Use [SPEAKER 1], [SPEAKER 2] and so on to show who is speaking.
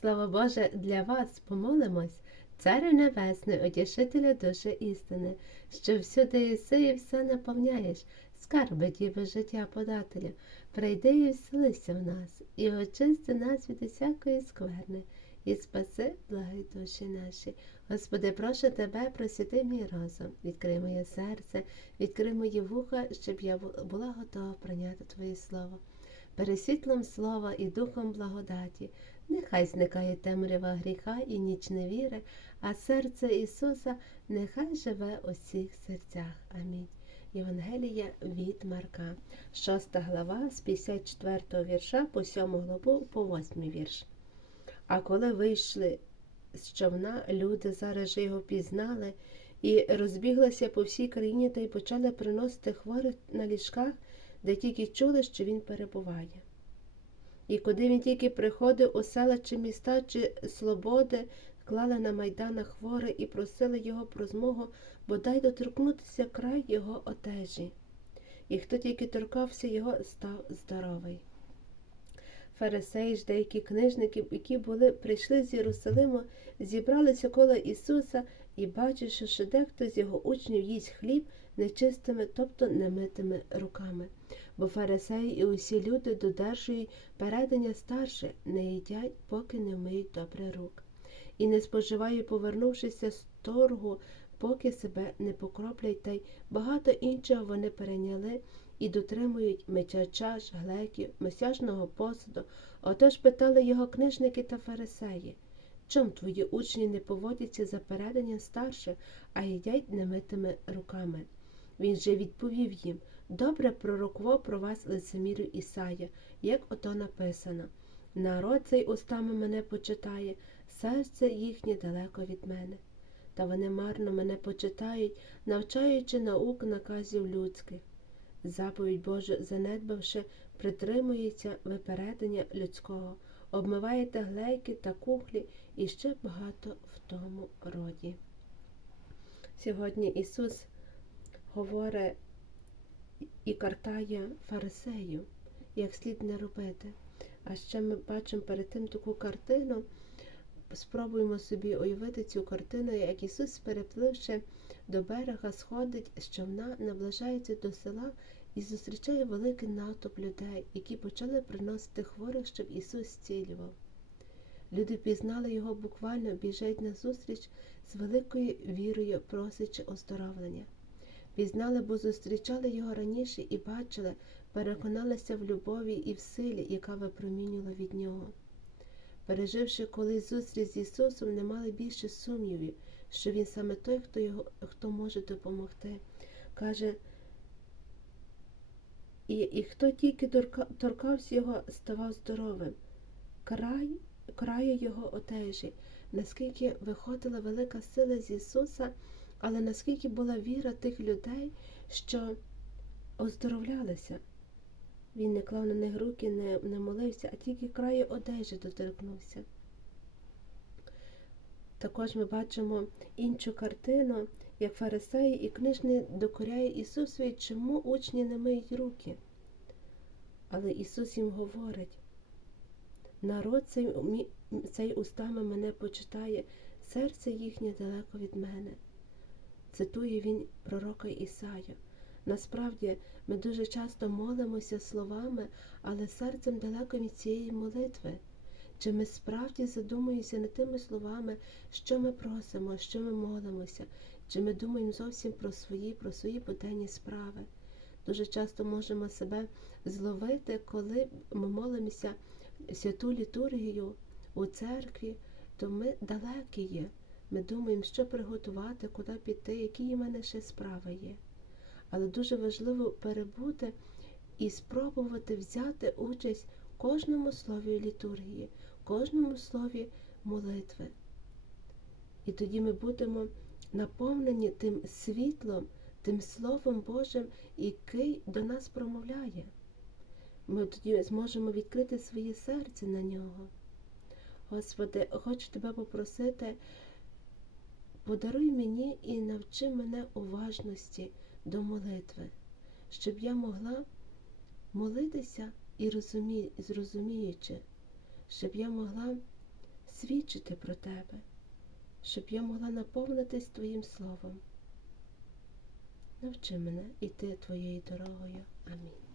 [SPEAKER 1] Слово Боже, для вас помолимось, Царю Небесний, утішителя душі істини, що всюди єси і все наповняєш, скарби діви життя подателя, прийди і вселися в нас, і очисти нас від усякої скверни, і спаси благи душі наші. Господи, прошу тебе, просвіти мій розум, відкрий моє серце, відкрий мої вуха, щоб я була готова прийняти Твоє Слово. Пересвітлом слова і духом благодаті, нехай зникає темрява гріха і ніч невіри, а серце Ісуса нехай живе у всіх серцях. Амінь. Євангелія від Марка, 6 глава з 54 вірша по 7 главу по 8 вірш. А коли вийшли з човна, люди зараз же його пізнали і розбіглися по всій країні та й почали приносити хворих на ліжках, де тільки чули, що він перебуває. І куди він тільки приходив у села чи міста, чи слободи, клали на майданах хворе і просили його про змогу бодай доторкнутися край його одежі. І хто тільки торкався його, став здоровий. Фарисеї ж деякі книжники, які були, прийшли з Єрусалиму, зібралися коло Ісуса і бачивши, що дехто з його учнів їсть хліб нечистими, тобто немитими руками. Бо фарисеї і усі люди додержують передання старше, не їдять, поки не вмиють добре рук. І не споживають, повернувшися з торгу, поки себе не покроплять, та й багато іншого вони перейняли і дотримують миття чаш, глеків, мисяжного посуду. Отож питали його книжники та фарисеї, чом твої учні не поводяться за переданням старших, а їдять немитими руками. Він же відповів їм добре пророкував про вас лицемірю Ісая, як ото написано. Народ цей устами мене почитає, серце їхнє далеко від мене. Та вони марно мене почитають, навчаючи наук наказів людських. Заповідь Божу, занедбавши, притримується випередення людського, обмиваєте глейки та кухлі і ще багато в тому роді. Сьогодні Ісус говорить і картає фарисею, як слід не робити. А ще ми бачимо перед тим таку картину. Спробуємо собі уявити цю картину, як Ісус, перепливши до берега, сходить з човна, наближається до села і зустрічає великий натовп людей, які почали приносити хворих, щоб Ісус зцілював. Люди пізнали його буквально, біжать на зустріч з великою вірою, просячи оздоровлення. Пізнали, бо зустрічали його раніше і бачили, переконалися в любові і в силі, яка випромінювала від нього. Переживши колись зустріч з Ісусом, не мали більше сумнівів, що Він саме той, хто, його, хто може допомогти. Каже, і, і хто тільки торка, торкався його, ставав здоровим. Край, краю його одежі, наскільки виходила велика сила з Ісуса, але наскільки була віра тих людей, що оздоровлялися. Він не клав на них руки, не, не молився, а тільки краю одежі доторкнувся. Також ми бачимо іншу картину, як фарисеї і книжні докоряє Ісусові, чому учні не миють руки. Але Ісус їм говорить, народ цей, цей устами мене почитає, серце їхнє далеко від мене. Цитує він пророка Ісаю. Насправді, ми дуже часто молимося словами, але серцем далеко від цієї молитви. Чи ми справді задумуємося над тими словами, що ми просимо, що ми молимося, чи ми думаємо зовсім про свої, про свої буденні справи? Дуже часто можемо себе зловити, коли ми молимося святу літургію у церкві, то ми далекі є. Ми думаємо, що приготувати, куди піти, які в мене ще справи є. Але дуже важливо перебути і спробувати взяти участь в кожному слові літургії, кожному слові молитви. І тоді ми будемо наповнені тим світлом, тим Словом Божим, який до нас промовляє. Ми тоді зможемо відкрити своє серце на нього. Господи, хочу тебе попросити, подаруй мені і навчи мене уважності до молитви, щоб я могла молитися і розумі... зрозуміючи, щоб я могла свідчити про тебе, щоб я могла наповнитись Твоїм Словом. Навчи мене йти Твоєю дорогою. Амінь.